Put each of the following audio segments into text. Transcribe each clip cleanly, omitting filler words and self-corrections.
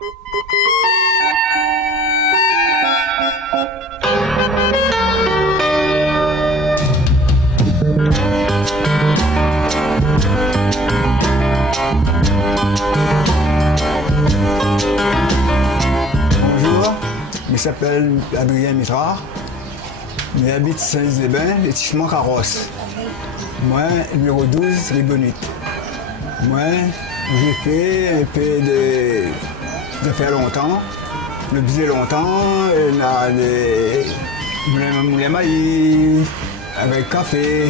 Bonjour, je m'appelle Adrien Mitrard. J'habite Saint-Lys-les-Bains, lotissement Carrosse. Moi, numéro 12, Ribonite. Moi, j'ai fait un peu de faire longtemps. Je faisais longtemps, on a des moulins maïs, avec café,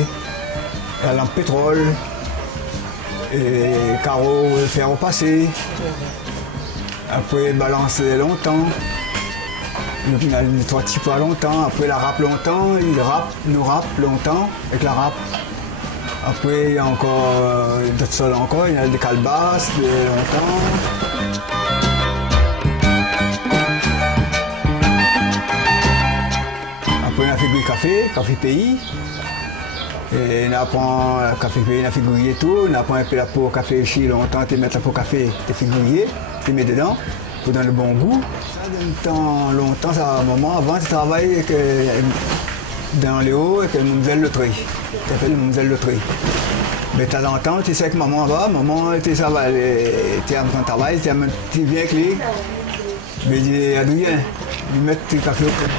la lampe pétrole, et carreaux fer au passé. Après, balancer longtemps. On a les trois petits pois longtemps. Après, la râpe longtemps. Nous râpe longtemps avec la râpe. Après, il y a encore d'autres sols encore. Il y a des calebasses longtemps. Après, on a fait café pays. Et on apprend café pays, on a fait griller tout. On apprend un peu la peau café ici longtemps. Tu mets la peau café, tu fais griller, tu mets dedans pour donner le bon goût. Ça donne longtemps, ça a un moment. Avant, tu travailles dans les hauts avec le mademoiselle Loterie. Tu appelles le mademoiselle Loterie. Mais de temps en temps, tu sais que maman va, maman, tu es en train de travailler, tu viens avec lui. Mais il dit, Adrien, il met du café au café.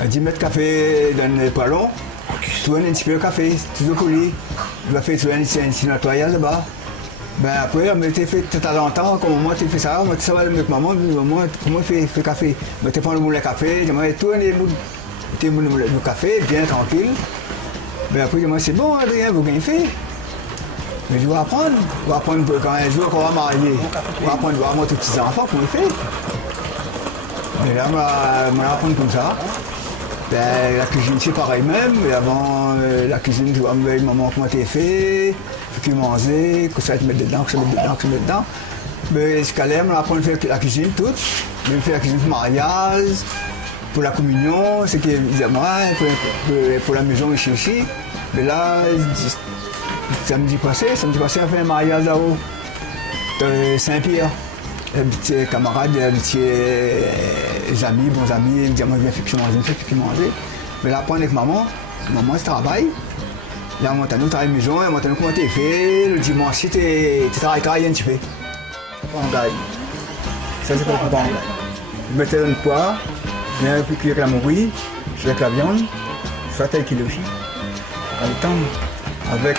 Elle dit, mettre café dans le poêlon. Tu donnes un petit peu de café, tu dois couler. Tu vas faire un petit nettoyage là-bas. Ben après, mais tu fait tout à longtemps, comme moi tu fais ça, moi tu sais avec maman, comment tu fais café. Mais tu prends le moulin à café, tu mets tout le café, bien tranquille. Ben après, moi c'est bon, Adrien, vous avez fait. Mais je dois apprendre quand un jour qu'on va marier. Je dois apprendre à voir tous les petits enfants, comment ils font. Mais là, je vais apprendre comme ça. Ben, la cuisine, c'est pareil même. Mais avant la cuisine, tu vois, maman, comment tu fait, faut qu'il mange, que ça te met dedans, que ça met dedans, que ça met dedans. Mais ce qu'elle aime, on apprend à faire la cuisine toute. Même faire la cuisine pour le mariage, pour la communion, c'est qu'évidemment, pour la maison ici. Mais là, samedi passé, on a fait un mariage là-haut, de Saint-Pierre. Des petits camarades, des petits amis, bons amis, ils me disent, moi, je viens manger. Mais là, après, avec maman, elle travaille. Là, on travaille à la maison, et maintenant, comment tu fais? Le dimanche, si tu travailles un petit peu. On gagne. Ça, c'est pas le bon. Je mettais dans le poids, je viens puis cuire avec la morue, je fais avec la viande, je fais tel qu'il aussi. En même temps, avec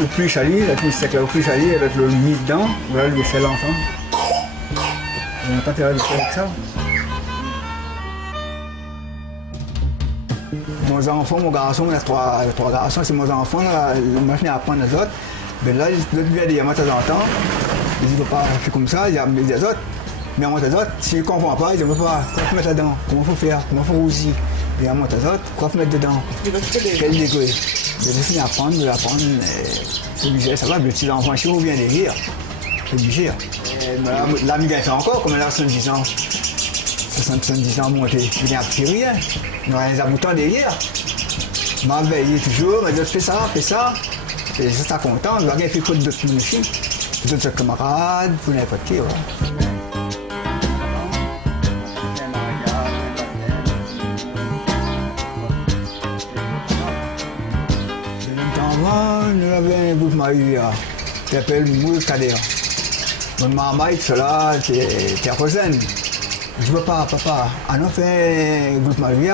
le plus chali, la cuisse sec, le plus chali, avec le mis dedans, voilà le sel ensemble. On n'a pas intérêt de faire avec ça. Mon enfant, mon garçon, il a trois garçons, c'est mon enfant, là, moi je viens apprendre les autres. Mais là, l'autre vient dire, moi de temps en temps, il dit, papa, je fais comme ça, il y a des autres. Mais à moi des autres, s'il ne comprend pas, il dit, papa, quoi faut mettre là-dedans? Comment faut faire? Comment faut rousir? Et à moi des autres, quoi faut mettre dedans? Quel degré? Je vais apprendre, c'est obligé, ça va, le petit enfant, si on vient de rire, c'est obligé. Là, il fait encore, comme elle a 70 ans. 70 ans monté, il n'y a plus rien. Il y a des aboutants derrière. Je m'a veillé toujours, il m'a dit, fais ça. Et je suis content, je vais faire d'autres choses aussi. D'autres camarades, pour n'importe qui. On avait un groupe marié qui s'appelle Moule Kader. Mon maman, cela, t'es à Rosen. Je ne veux pas, papa. On a fait un groupe marié.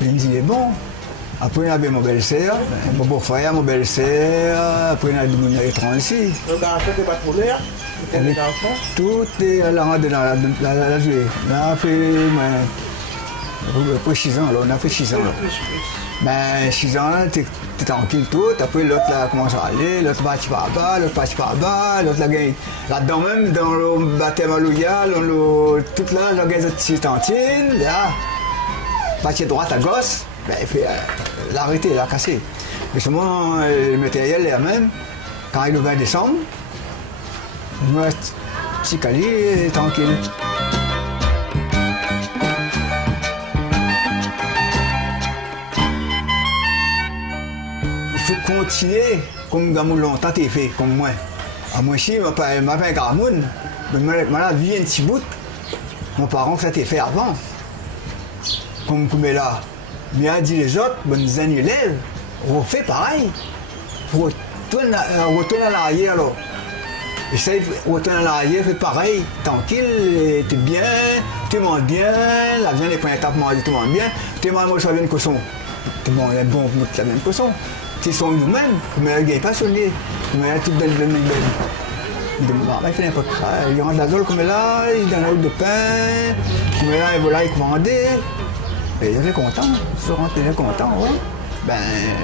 Il me dit, bon. Après, on avait mon belle-sœur, mon beau-frère, mon belle-sœur. Après, on a des gens étrangers ici. Le garçon, t'es pas trop l'air? Tout est à la jouer. On a fait. Après 6 ans, on a fait 6 ans. Ben, 6 ans, t'es tranquille tout. Après, l'autre là commence à aller, l'autre parti par bas, l'autre là gagne. Là-dedans même, dans le baptême à l'ouïa, toute là, la gagne de tantine, là, parti droite à gauche, ben, il fait l'arrêter, la casser. Mais seulement, le matériel est le même. Quand il est le 20 décembre, je me reste petit calé, tranquille. Il faut continuer comme dans longtemps t'es fait, comme moi. À moi, je m'a pas un garmoun. Mais la vie, un petit bout. Mon parent, ça t'est fait avant. Comme là. Mais a dit les autres, bonnes années élèves, on fait pareil. Retourne à l'arrière, alors. Essaye de retourner à l'arrière, fait pareil, tranquille, tu es bien, tu manges bien, la viande est pas étape manger, tu manges bien, tu manges la viande cochon. Tu manges un bon bout de la viande cochon. Tu sont nous-mêmes, mais il n'est pas sonné, mais il y a tout belle. Il dit, il fait n'importe quoi, il rentre la zone comme là, il donne un bout de pain, comme là, il commande. Et il est content, il est content, ouais. Ben,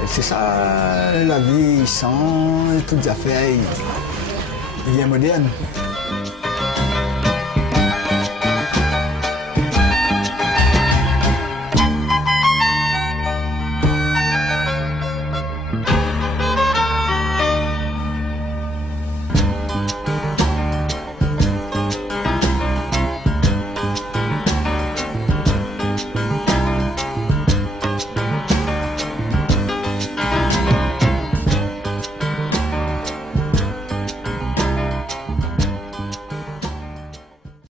c'est ça, la vie, il sent, toutes les affaires, il est moderne.